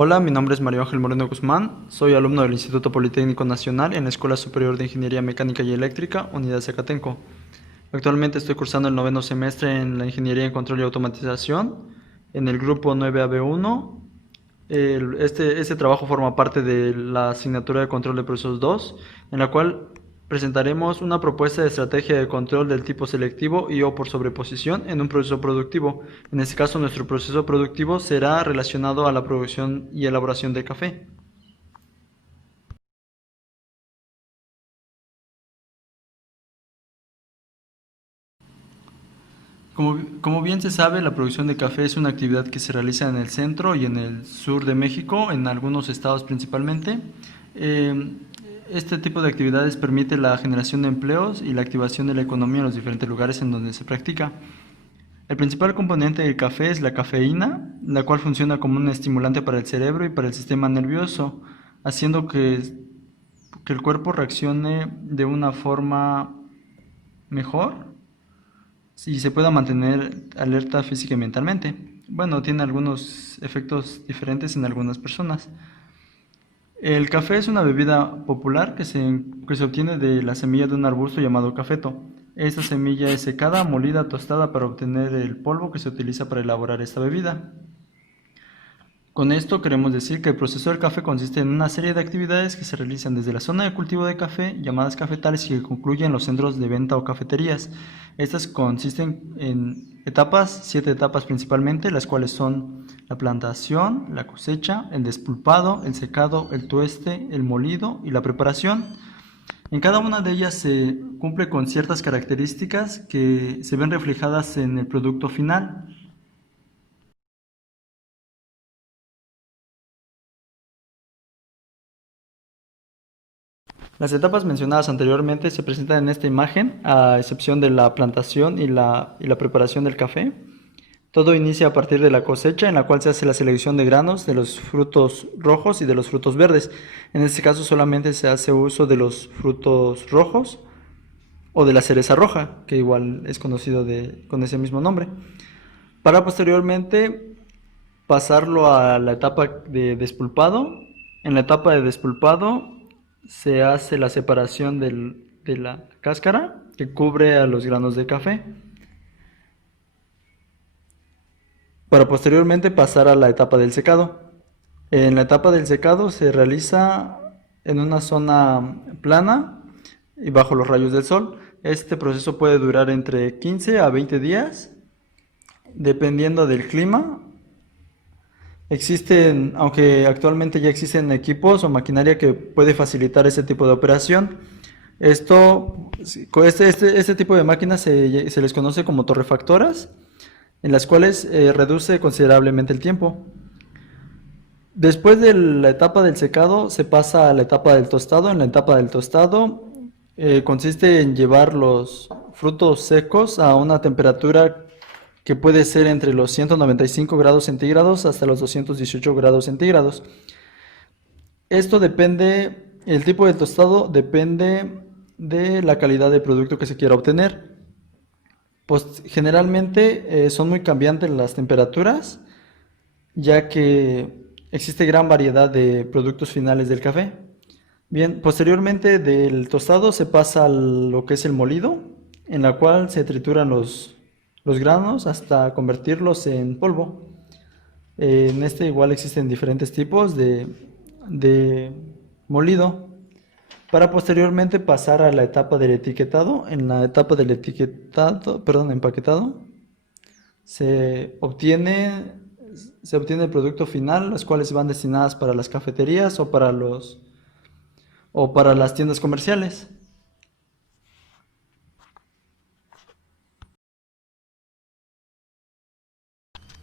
Hola, mi nombre es Mario Ángel Moreno Guzmán, soy alumno del Instituto Politécnico Nacional en la Escuela Superior de Ingeniería Mecánica y Eléctrica, Unidad Zacatenco. Actualmente estoy cursando el noveno semestre en la Ingeniería en Control y Automatización, en el grupo 9AB1. Este trabajo forma parte de la asignatura de Control de Procesos 2, en la cual presentaremos una propuesta de estrategia de control del tipo selectivo y o por sobreposición en un proceso productivo. En este caso, nuestro proceso productivo será relacionado a la producción y elaboración de café. Como bien se sabe, la producción de café es una actividad que se realiza en el centro y en el sur de México, en algunos estados principalmente. Eh, este tipo de actividades permite la generación de empleos y la activación de la economía en los diferentes lugares en donde se practica. El principal componente del café es la cafeína, la cual funciona como un estimulante para el cerebro y para el sistema nervioso, haciendo que el cuerpo reaccione de una forma mejor y se pueda mantener alerta física y mentalmente. Bueno, tiene algunos efectos diferentes en algunas personas. El café es una bebida popular que se obtiene de la semilla de un arbusto llamado cafeto. Esta semilla es secada, molida, tostada para obtener el polvo que se utiliza para elaborar esta bebida. Con esto queremos decir que el proceso del café consiste en una serie de actividades que se realizan desde la zona de cultivo de café, llamadas cafetales, y que concluyen en los centros de venta o cafeterías. Estas consisten en etapas, 7 etapas principalmente, las cuales son la plantación, la cosecha, el despulpado, el secado, el tueste, el molido y la preparación. En cada una de ellas se cumple con ciertas características que se ven reflejadas en el producto final. Las etapas mencionadas anteriormente se presentan en esta imagen, a excepción de la plantación y la preparación del café. Todo inicia a partir de la cosecha, en la cual se hace la selección de granos de los frutos rojos y de los frutos verdes. En este caso solamente se hace uso de los frutos rojos o de la cereza roja, que igual es conocido con ese mismo nombre, para posteriormente pasarlo a la etapa de despulpado. En la etapa de despulpado se hace la separación de la cáscara que cubre a los granos de café, para posteriormente pasar a la etapa del secado. En la etapa del secado se realiza en una zona plana y bajo los rayos del sol. Este proceso puede durar entre 15 a 20 días, dependiendo del clima. Existen, aunque actualmente ya existen equipos o maquinaria que puede facilitar ese tipo de operación. Este tipo de máquinas se les conoce como torrefactoras, en las cuales reduce considerablemente el tiempo. Después de la etapa del secado se pasa a la etapa del tostado. En la etapa del tostado consiste en llevar los frutos secos a una temperatura que puede ser entre los 195 grados centígrados hasta los 218 grados centígrados. Esto depende, el tipo de tostado depende de la calidad del producto que se quiera obtener. Pues generalmente son muy cambiantes las temperaturas, ya que existe gran variedad de productos finales del café. Bien, posteriormente del tostado se pasa a lo que es el molido, en la cual se trituran los granos hasta convertirlos en polvo. En este igual existen diferentes tipos de molido, para posteriormente pasar a la etapa del etiquetado. En la etapa del empaquetado, se obtiene, se obtiene el producto final, las cuales van destinadas para las cafeterías o para las tiendas comerciales.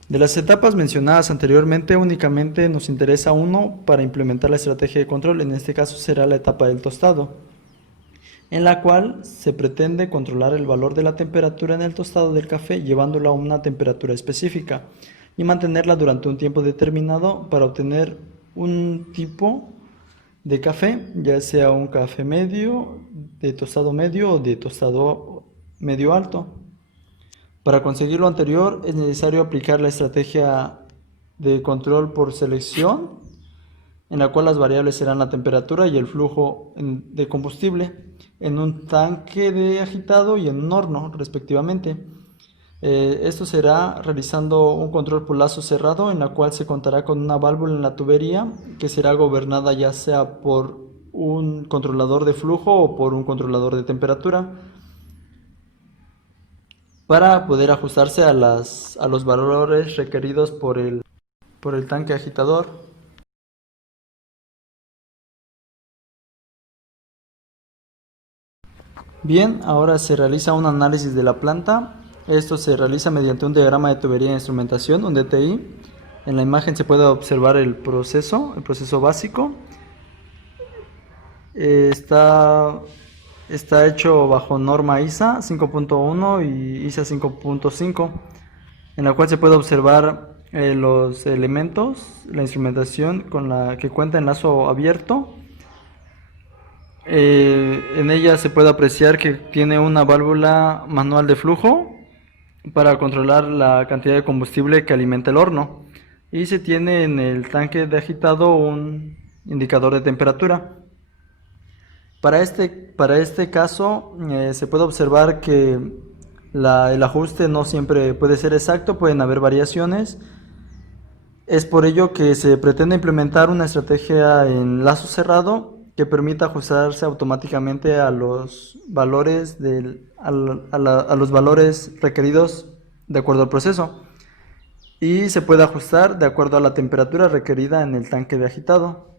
De las etapas mencionadas anteriormente, únicamente nos interesa uno para implementar la estrategia de control. En este caso será la etapa del tostado, en la cual se pretende controlar el valor de la temperatura en el tostado del café, llevándolo a una temperatura específica y mantenerla durante un tiempo determinado para obtener un tipo de café, ya sea un café medio, de tostado medio o de tostado medio alto. Para conseguir lo anterior es necesario aplicar la estrategia de control por selección, en la cual las variables serán la temperatura y el flujo de combustible en un tanque de agitado y en un horno, respectivamente. Esto será realizando un control por lazo cerrado, en la cual se contará con una válvula en la tubería que será gobernada ya sea por un controlador de flujo o por un controlador de temperatura, para poder ajustarse a los valores requeridos por el tanque agitador. Bien, ahora se realiza un análisis de la planta. Esto se realiza mediante un diagrama de tubería de instrumentación, un DTI. En la imagen se puede observar el proceso básico. Está hecho bajo norma ISA 5.1 y ISA 5.5, en la cual se puede observar los elementos, la instrumentación con la que cuenta en lazo abierto. En ella se puede apreciar que tiene una válvula manual de flujo para controlar la cantidad de combustible que alimenta el horno, y se tiene en el tanque de agitado un indicador de temperatura. Para este caso se puede observar que el ajuste no siempre puede ser exacto, pueden haber variaciones. Es por ello que se pretende implementar una estrategia en lazo cerrado que permita ajustarse automáticamente a los valores, a los valores requeridos de acuerdo al proceso, y se puede ajustar de acuerdo a la temperatura requerida en el tanque de agitado.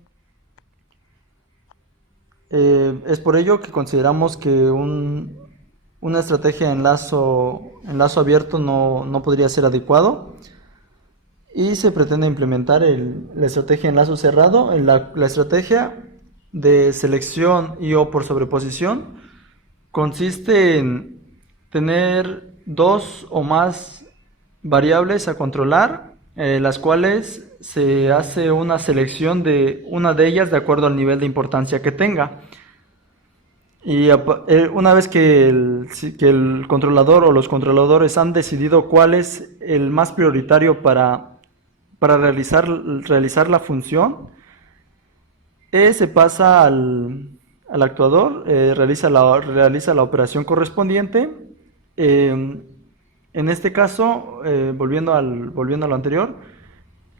Es por ello que consideramos que una estrategia en lazo abierto no podría ser adecuado, y se pretende implementar la estrategia en lazo cerrado. La estrategia de selección y o por sobreposición consiste en tener dos o más variables a controlar, las cuales se hace una selección de una de ellas de acuerdo al nivel de importancia que tenga. Y una vez que el controlador o los controladores han decidido cuál es el más prioritario para realizar la función, se pasa al actuador, realiza la operación correspondiente. En este caso, volviendo a lo anterior,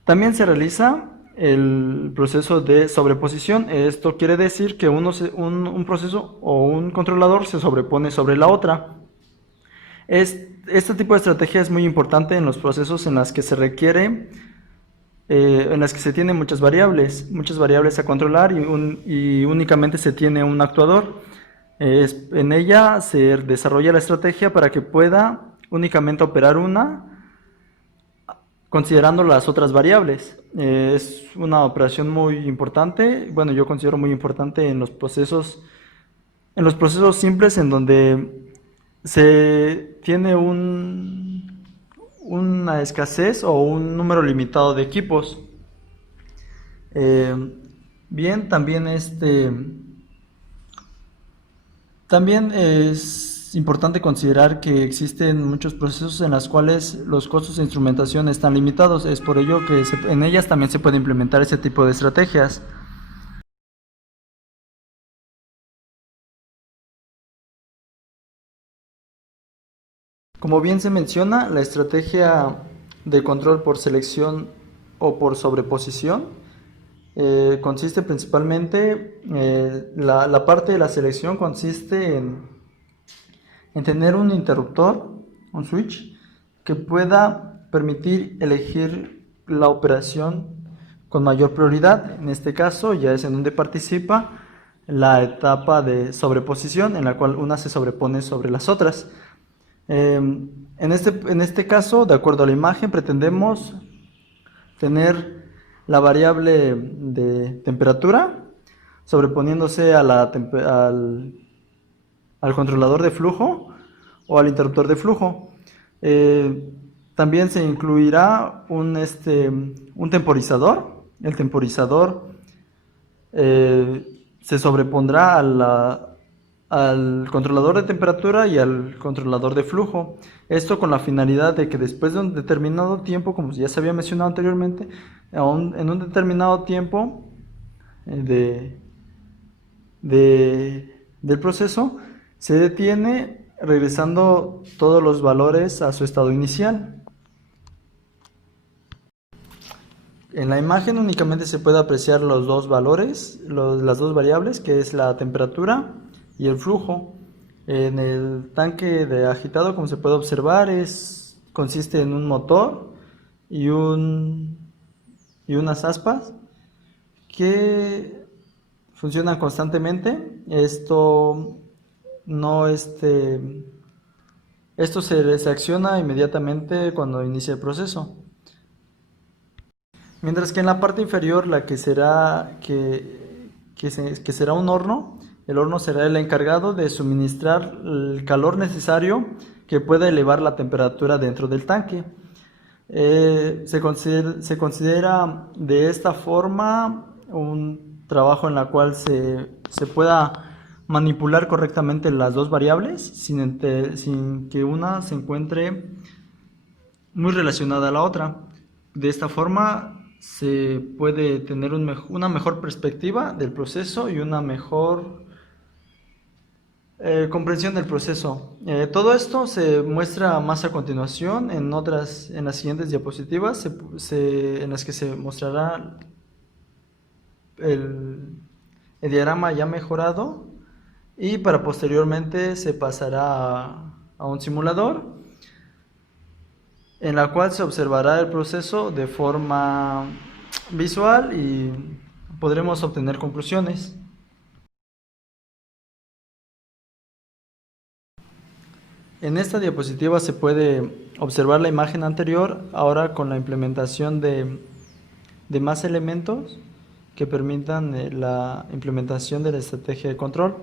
también se realiza el proceso de sobreposición. Esto quiere decir que un proceso o un controlador se sobrepone sobre la otra. Este tipo de estrategia es muy importante en los procesos en las que se requiere, en las que se tienen muchas variables a controlar y únicamente se tiene un actuador. En ella se desarrolla la estrategia para que pueda únicamente operar una, considerando las otras variables. Es una operación muy importante, bueno, yo considero muy importante en los procesos simples, en donde se tiene una escasez o un número limitado de equipos. Bien, también es importante considerar que existen muchos procesos en los cuales los costos de instrumentación están limitados. Es por ello que en ellas también se puede implementar ese tipo de estrategias. Como bien se menciona, la estrategia de control por selección o por sobreposición consiste principalmente, la parte de la selección consiste en tener un interruptor, un switch, que pueda permitir elegir la operación con mayor prioridad. En este caso ya es en donde participa la etapa de sobreposición, en la cual una se sobrepone sobre las otras. En este caso, de acuerdo a la imagen, pretendemos tener la variable de temperatura sobreponiéndose al controlador de flujo o al interruptor de flujo. También se incluirá un temporizador. El temporizador se sobrepondrá al controlador de temperatura y al controlador de flujo. Esto con la finalidad de que después de un determinado tiempo, como ya se había mencionado anteriormente, en un determinado tiempo del proceso, se detiene regresando todos los valores a su estado inicial. En la imagen únicamente se puede apreciar los dos valores, las dos variables, que es la temperatura y el flujo. En el tanque de agitado, como se puede observar, consiste en un motor y unas aspas que funcionan constantemente. Esto se acciona inmediatamente cuando inicia el proceso. Mientras que en la parte inferior, la que será un horno, el horno será el encargado de suministrar el calor necesario que pueda elevar la temperatura dentro del tanque. Se considera de esta forma un trabajo en la cual se pueda manipular correctamente las dos variables sin que una se encuentre muy relacionada a la otra. De esta forma se puede tener una mejor perspectiva del proceso y una mejor comprensión del proceso. Todo esto se muestra más a continuación en las siguientes diapositivas, en las que se mostrará el diagrama ya mejorado, y para posteriormente se pasará a un simulador en la cual se observará el proceso de forma visual y podremos obtener conclusiones. En esta diapositiva se puede observar la imagen anterior, ahora con la implementación de más elementos que permitan la implementación de la estrategia de control.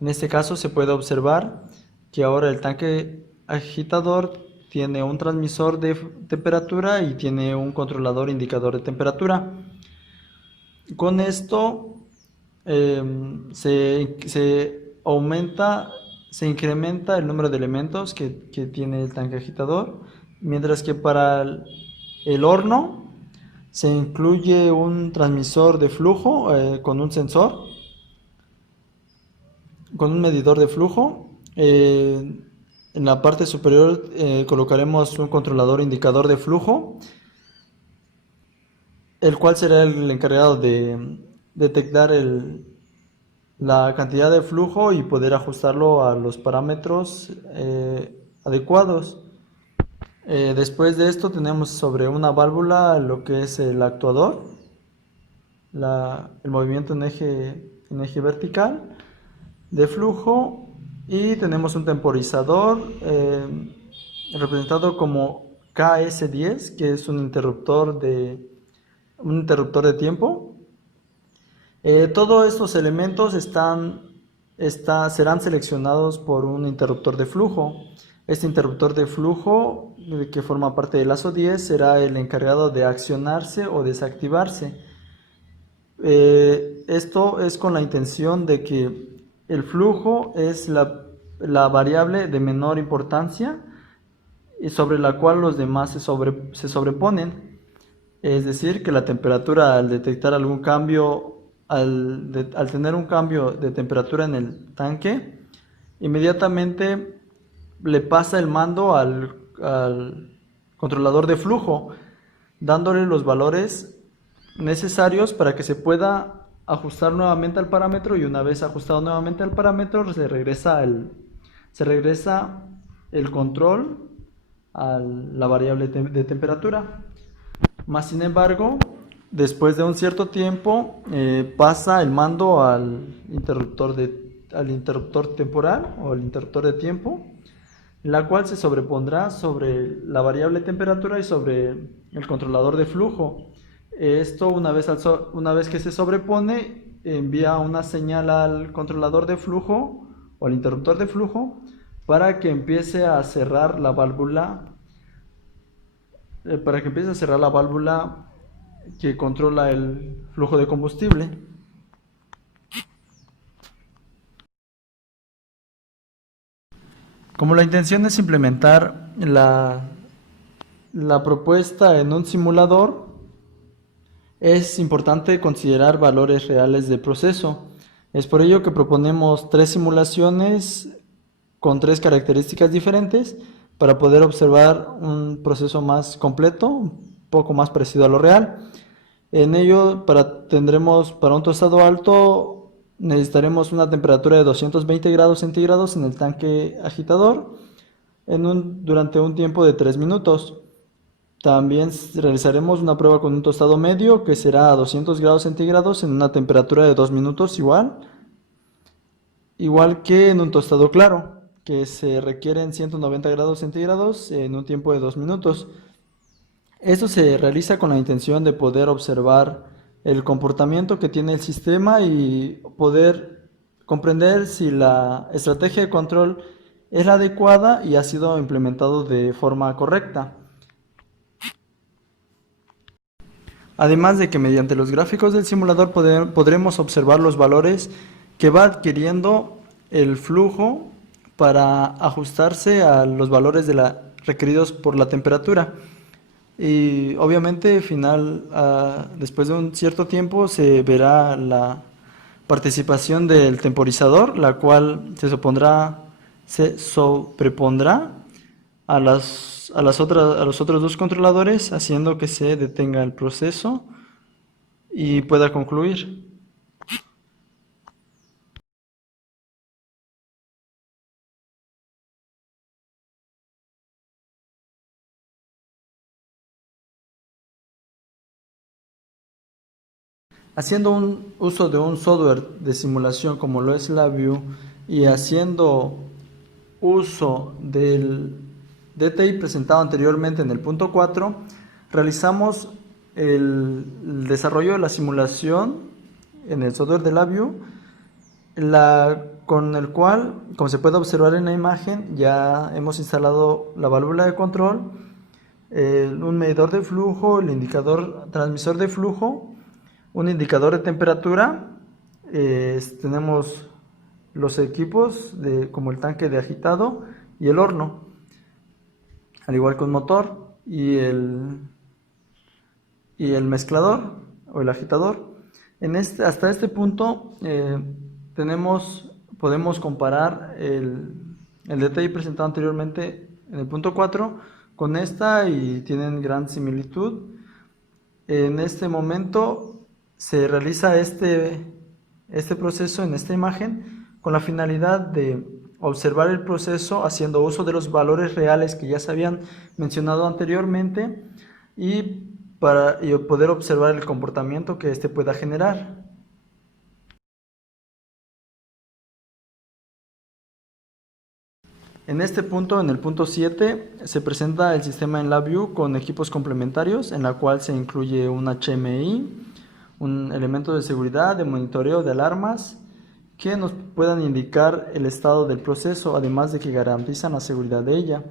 En este caso se puede observar que ahora el tanque agitador tiene un transmisor de temperatura y tiene un controlador indicador de temperatura. Con esto se incrementa el número de elementos que tiene el tanque agitador, mientras que para el horno se incluye un transmisor de flujo con un sensor, con un medidor de flujo. En la parte superior colocaremos un controlador indicador de flujo, el cual será el encargado de detectar la cantidad de flujo y poder ajustarlo a los parámetros adecuados. Después de esto tenemos sobre una válvula lo que es el actuador, el movimiento en eje vertical de flujo, y tenemos un temporizador representado como KS10, que es un interruptor de tiempo. Todos estos elementos serán seleccionados por un interruptor de flujo. Este interruptor de flujo, que forma parte del lazo 10, será el encargado de accionarse o desactivarse. Esto es con la intención de que el flujo es la variable de menor importancia y sobre la cual los demás se sobreponen. Es decir, que la temperatura, al detectar algún cambio, al tener un cambio de temperatura en el tanque, inmediatamente le pasa el mando al controlador de flujo, dándole los valores necesarios para que se pueda ajustar nuevamente al parámetro, y una vez ajustado nuevamente al parámetro se regresa el control a la variable de temperatura. Más sin embargo, después de un cierto tiempo pasa el mando al interruptor temporal o al interruptor de tiempo, la cual se sobrepondrá sobre la variable temperatura y sobre el controlador de flujo. Esto, una vez que se sobrepone, envía una señal al controlador de flujo o al interruptor de flujo para que empiece a cerrar la válvula que controla el flujo de combustible. Como la intención es implementar la propuesta en un simulador, Es importante considerar valores reales de proceso. Es por ello que proponemos 3 simulaciones con 3 características diferentes para poder observar un proceso más completo, un poco más parecido a lo real. En ello, tendremos para un tostado alto, necesitaremos una temperatura de 220 grados centígrados en el tanque agitador durante un tiempo de 3 minutos. También realizaremos una prueba con un tostado medio que será a 200 grados centígrados en una temperatura de 2 minutos igual que en un tostado claro, que se requieren 190 grados centígrados en un tiempo de 2 minutos. Esto se realiza con la intención de poder observar el comportamiento que tiene el sistema y poder comprender si la estrategia de control es la adecuada y ha sido implementado de forma correcta. Además de que mediante los gráficos del simulador podremos observar los valores que va adquiriendo el flujo para ajustarse a los valores requeridos por la temperatura. Y obviamente después de un cierto tiempo se verá la participación del temporizador, la cual se sobrepondrá a los otros 2 controladores, haciendo que se detenga el proceso y pueda concluir. Haciendo un uso de un software de simulación como lo es LabVIEW y haciendo uso del DTI presentado anteriormente en el punto 4, realizamos el desarrollo de la simulación en el software de LabVIEW, con el cual, como se puede observar en la imagen, ya hemos instalado la válvula de control, un medidor de flujo, el indicador transmisor de flujo, un indicador de temperatura, tenemos los equipos como el tanque de agitado y el horno, al igual que un motor y el mezclador o el agitador. Hasta este punto podemos comparar el DTI presentado anteriormente en el punto 4 con esta y tienen gran similitud. En este momento se realiza este proceso en esta imagen con la finalidad de observar el proceso haciendo uso de los valores reales que ya se habían mencionado anteriormente y poder observar el comportamiento que éste pueda generar. En este punto, en el punto 7, se presenta el sistema en LabVIEW con equipos complementarios, en la cual se incluye un HMI, un elemento de seguridad, de monitoreo de alarmas, que nos puedan indicar el estado del proceso, además de que garantizan la seguridad de ella.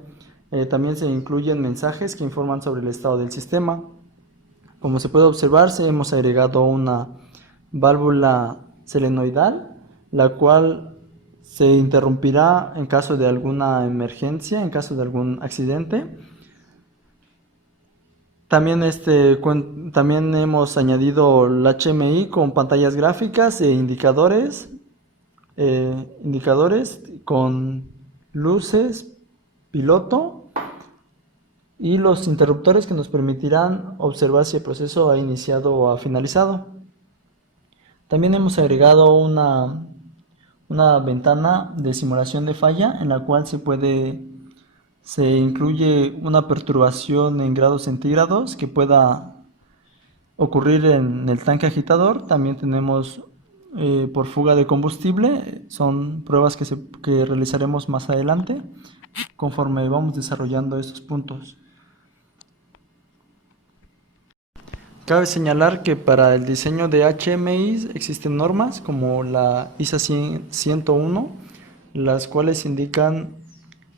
También se incluyen mensajes que informan sobre el estado del sistema. Como se puede observar, hemos agregado una válvula solenoidal, la cual se interrumpirá en caso de alguna emergencia, en caso de algún accidente. También hemos añadido el HMI con pantallas gráficas e indicadores con luces piloto y los interruptores que nos permitirán observar si el proceso ha iniciado o ha finalizado. También hemos agregado una ventana de simulación de falla en la cual se incluye una perturbación en grados centígrados que pueda ocurrir en el tanque agitador. También tenemos por fuga de combustible, son pruebas que realizaremos más adelante conforme vamos desarrollando estos puntos. Cabe señalar que para el diseño de HMI existen normas como la ISA 101, las cuales indican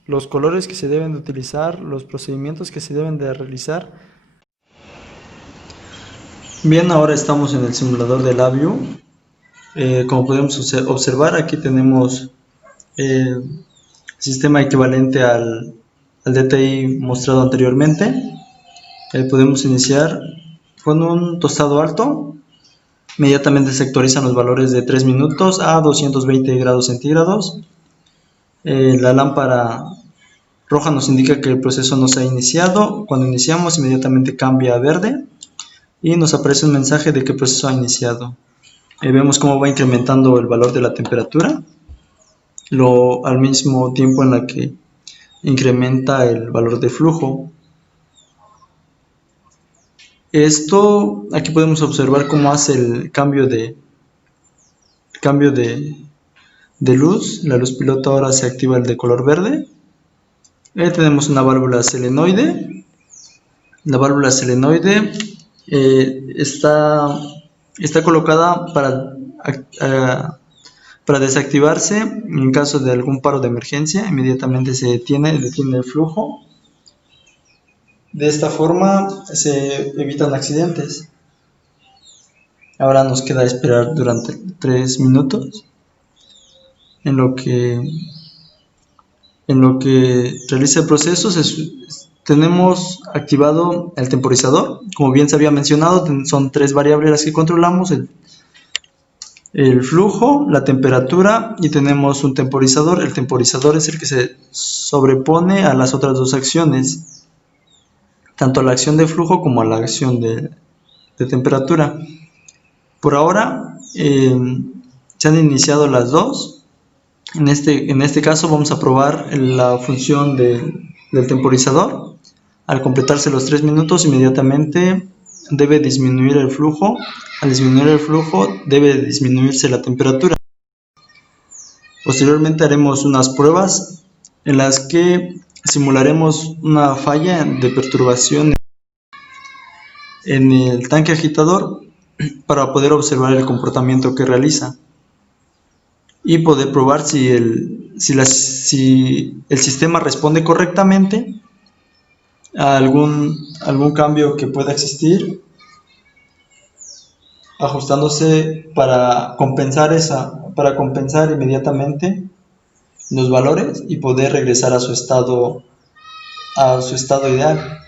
los colores que se deben de utilizar, los procedimientos que se deben de realizar. Bien, ahora estamos en el simulador de LabVIEW. Como podemos observar, aquí tenemos el sistema equivalente al DTI mostrado anteriormente. Podemos iniciar Con un tostado alto, inmediatamente se actualizan los valores de 3 minutos a 220 grados centígrados. La lámpara roja nos indica que el proceso no se ha iniciado. Cuando iniciamos, inmediatamente cambia a verde y nos aparece un mensaje de que el proceso ha iniciado. Vemos cómo va incrementando el valor de la temperatura al mismo tiempo en la que incrementa el valor de flujo. Esto, aquí podemos observar cómo hace el cambio de luz. La luz piloto ahora se activa el de color verde. Tenemos una válvula selenoide. La válvula selenoide está colocada para desactivarse en caso de algún paro de emergencia. Inmediatamente se detiene el flujo. De esta forma se evitan accidentes. Ahora nos queda esperar durante 3 minutos en lo que realiza el proceso. Tenemos activado el temporizador. Como bien se había mencionado, son 3 variables las que controlamos: el flujo, la temperatura, y tenemos un temporizador. El temporizador es el que se sobrepone a las otras 2 acciones, tanto a la acción de flujo como a la acción de temperatura. Por ahora se han iniciado las 2. En este caso vamos a probar la función del temporizador. Al completarse los 3 minutos, inmediatamente debe disminuir el flujo. Al disminuir el flujo, debe disminuirse la temperatura. Posteriormente haremos unas pruebas en las que simularemos una falla de perturbación en el tanque agitador para poder observar el comportamiento que realiza y poder probar si el sistema responde correctamente a algún cambio que pueda existir, ajustándose para compensar inmediatamente los valores y poder regresar a su estado ideal.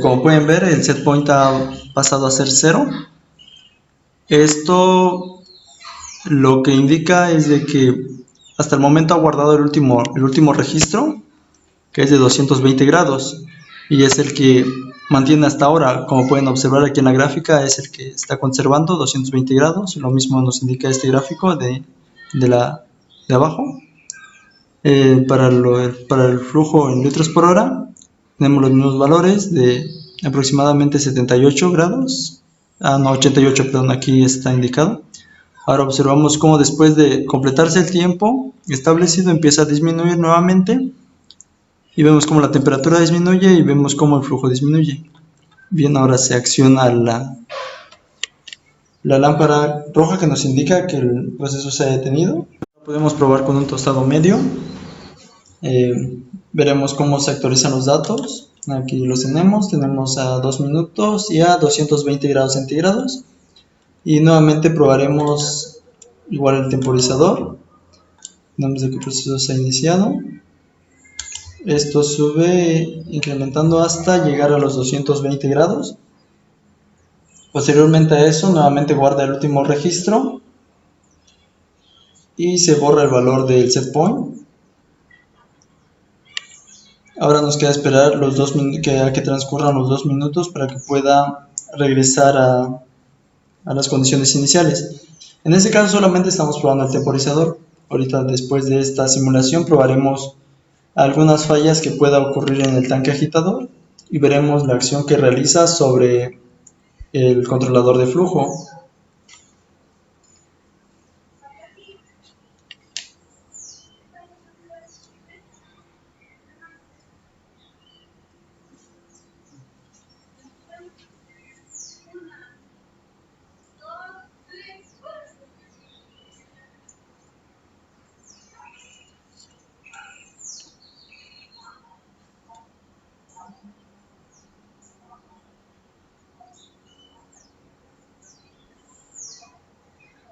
Como pueden ver, el set point ha pasado a ser 0. Esto lo que indica es de que hasta el momento ha guardado el último registro, que es de 220 grados, y es el que mantiene hasta ahora. Como pueden observar aquí en la gráfica, es el que está conservando 220 grados. Lo mismo nos indica este gráfico de abajo. Para el flujo en litros por hora tenemos los mismos valores de aproximadamente 78 grados. No, 88, perdón, aquí está indicado. Ahora observamos cómo después de completarse el tiempo establecido empieza a disminuir nuevamente, y vemos cómo la temperatura disminuye y vemos cómo el flujo disminuye. Bien, ahora se acciona la lámpara roja que nos indica que el proceso se ha detenido. Podemos probar con un tostado medio. Veremos cómo se actualizan los datos. Aquí los tenemos a 2 minutos y a 220 grados centígrados. Y nuevamente probaremos igual el temporizador. Vemos que el proceso se ha iniciado. Esto sube incrementando hasta llegar a los 220 grados. Posteriormente a eso, nuevamente guarda el último registro y se borra el valor del set point. Ahora nos queda esperar que transcurran los 2 minutos para que pueda regresar a las condiciones iniciales. En este caso solamente estamos probando el temporizador. Ahorita, después de esta simulación, probaremos algunas fallas que pueda ocurrir en el tanque agitador y veremos la acción que realiza sobre el controlador de flujo.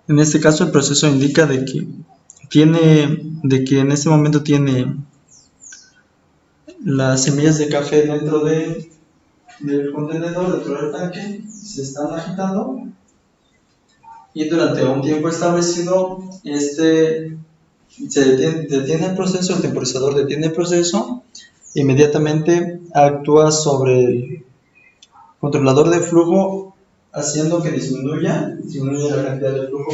En este caso el proceso indica de que en este momento tiene las semillas de café del contenedor, dentro del tanque, se están agitando y durante un tiempo establecido detiene el proceso, el temporizador detiene el proceso, inmediatamente actúa sobre el controlador de flujo haciendo que disminuya la cantidad de flujo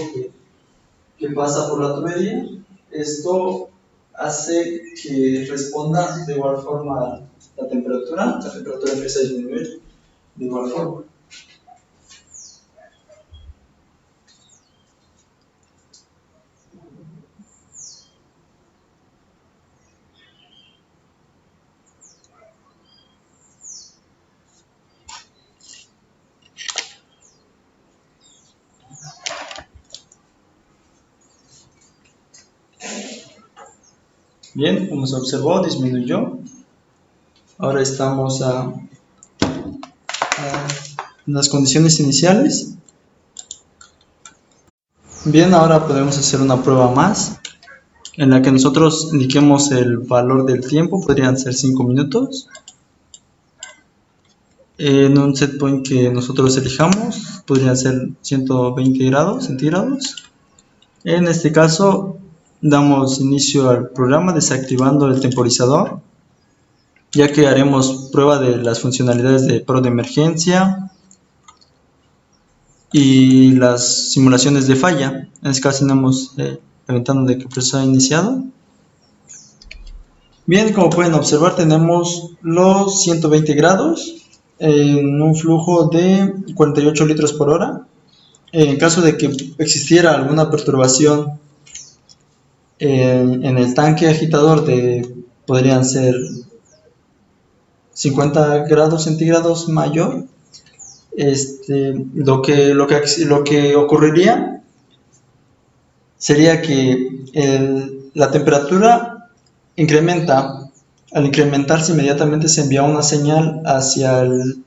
que pasa por la tubería. Esto hace que responda de igual forma la temperatura empieza a disminuir de igual forma. Bien, como se observó, disminuyó. Ahora estamos a las condiciones iniciales. Bien, ahora podemos hacer una prueba más en la que nosotros indiquemos el valor del tiempo, podrían ser 5 minutos. En un set point que nosotros elijamos, podrían ser 120 grados centígrados. En este caso, damos inicio al programa desactivando el temporizador, ya que haremos prueba de las funcionalidades de paro de emergencia y las simulaciones de falla. En este caso tenemos la ventana de que el proceso ha iniciado. Bien, como pueden observar, tenemos los 120 grados en un flujo de 48 litros por hora. En caso de que existiera alguna perturbación en el tanque agitador, podrían ser 50 grados centígrados mayor, lo que ocurriría sería que la temperatura incrementa. Al incrementarse, inmediatamente se envía una señal hacia el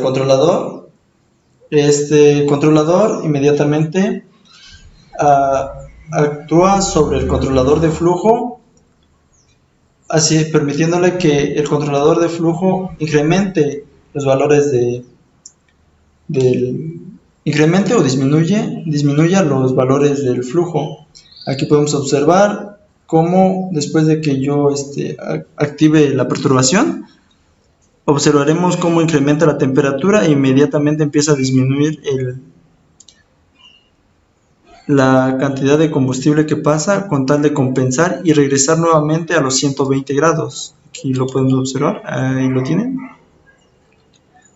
controlador. Este controlador inmediatamente actúa sobre el controlador de flujo, así permitiéndole que el controlador de flujo incremente los valores incremente o disminuya los valores del flujo. Aquí podemos observar cómo después de que yo active la perturbación, observaremos cómo incrementa la temperatura e inmediatamente empieza a disminuir la cantidad de combustible que pasa con tal de compensar y regresar nuevamente a los 120 grados. Aquí lo podemos observar, ahí lo tienen.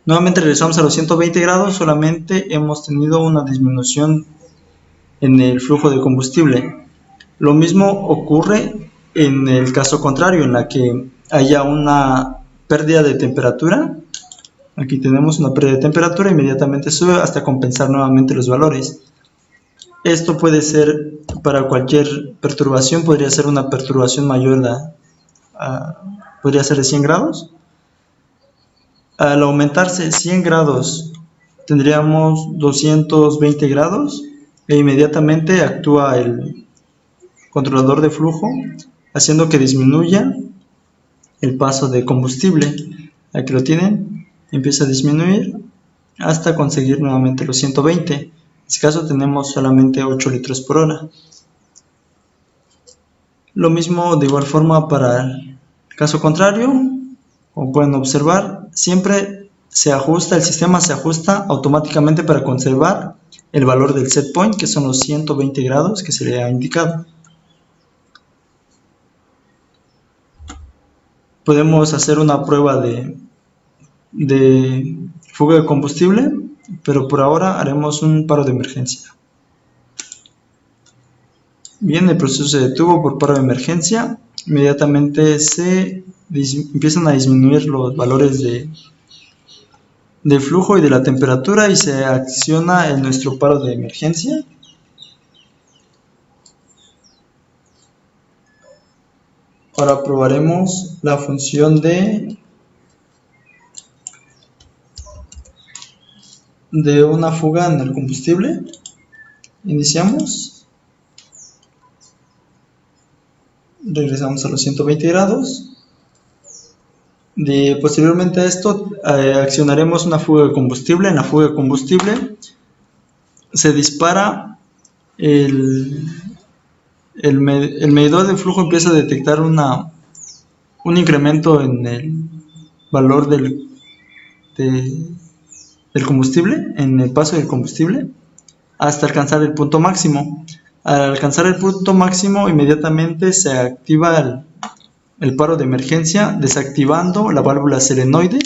Nuevamente regresamos a los 120 grados, solamente hemos tenido una disminución en el flujo de combustible. Lo mismo ocurre en el caso contrario, en la que haya una pérdida de temperatura. Aquí tenemos una pérdida de temperatura, inmediatamente sube hasta compensar nuevamente los valores. Esto puede ser para cualquier perturbación, podría ser una perturbación mayor, podría ser de 100 grados. Al aumentarse 100 grados, tendríamos 220 grados e inmediatamente actúa el controlador de flujo, haciendo que disminuya el paso de combustible. Aquí lo tienen, empieza a disminuir hasta conseguir nuevamente los 120. En este caso tenemos solamente 8 litros por hora. Lo mismo de igual forma para el caso contrario. Como pueden observar, siempre el sistema se ajusta automáticamente para conservar el valor del set point, que son los 120 grados que se le ha indicado. Podemos hacer una prueba de fuga de combustible, pero por ahora haremos un paro de emergencia. Bien, el proceso se detuvo por paro de emergencia. Inmediatamente empiezan a disminuir los valores del flujo y de la temperatura y se acciona en nuestro paro de emergencia. Ahora probaremos la función de una fuga en el combustible. Iniciamos, regresamos a los 120 grados. Posteriormente a esto, accionaremos una fuga de combustible. En la fuga de combustible se dispara el medidor de flujo, empieza a detectar un incremento en el valor del combustible, en el paso del combustible, hasta alcanzar el punto máximo. Al alcanzar el punto máximo, inmediatamente se activa el paro de emergencia, desactivando la válvula selenoide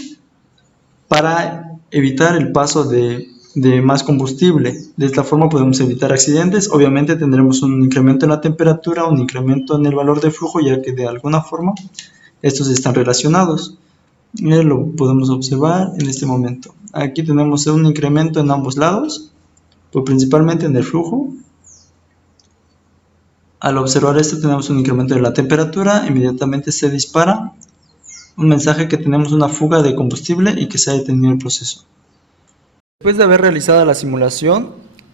para evitar el paso de más combustible. De esta forma podemos evitar accidentes. Obviamente tendremos un incremento en la temperatura, un incremento en el valor de flujo, ya que de alguna forma estos están relacionados. Lo podemos observar en este momento. Aquí tenemos un incremento en ambos lados, pero principalmente en el flujo. Al observar esto tenemos un incremento de la temperatura, inmediatamente se dispara un mensaje que tenemos una fuga de combustible y que se ha detenido el proceso. Después de haber realizado la simulación,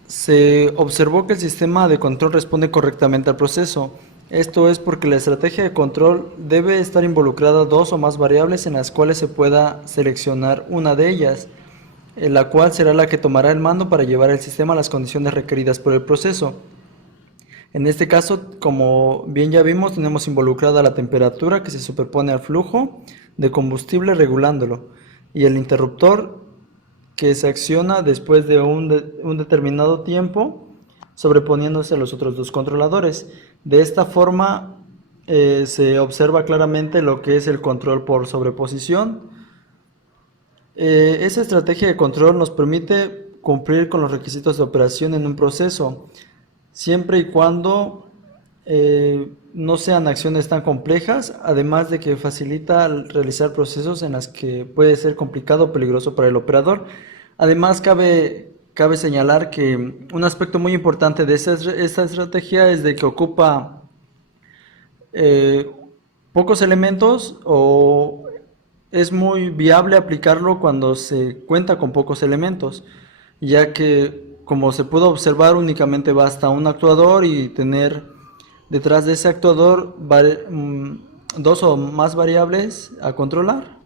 se observó que el sistema de control responde correctamente al proceso. Esto es porque la estrategia de control debe estar involucrada dos o más variables en las cuales se pueda seleccionar una de ellas, la cual será la que tomará el mando para llevar el sistema a las condiciones requeridas por el proceso. En este caso, como bien ya vimos, tenemos involucrada la temperatura que se superpone al flujo de combustible regulándolo y el interruptor que se acciona después de un determinado tiempo sobreponiéndose a los otros dos controladores. De esta forma se observa claramente lo que es el control por sobreposición. Esa estrategia de control nos permite cumplir con los requisitos de operación en un proceso, siempre y cuando no sean acciones tan complejas, además de que facilita realizar procesos en los que puede ser complicado o peligroso para el operador. Además, cabe señalar que un aspecto muy importante de esta estrategia es de que ocupa pocos elementos, o es muy viable aplicarlo cuando se cuenta con pocos elementos, ya que, como se pudo observar, únicamente basta un actuador y tener detrás de ese actuador dos o más variables a controlar.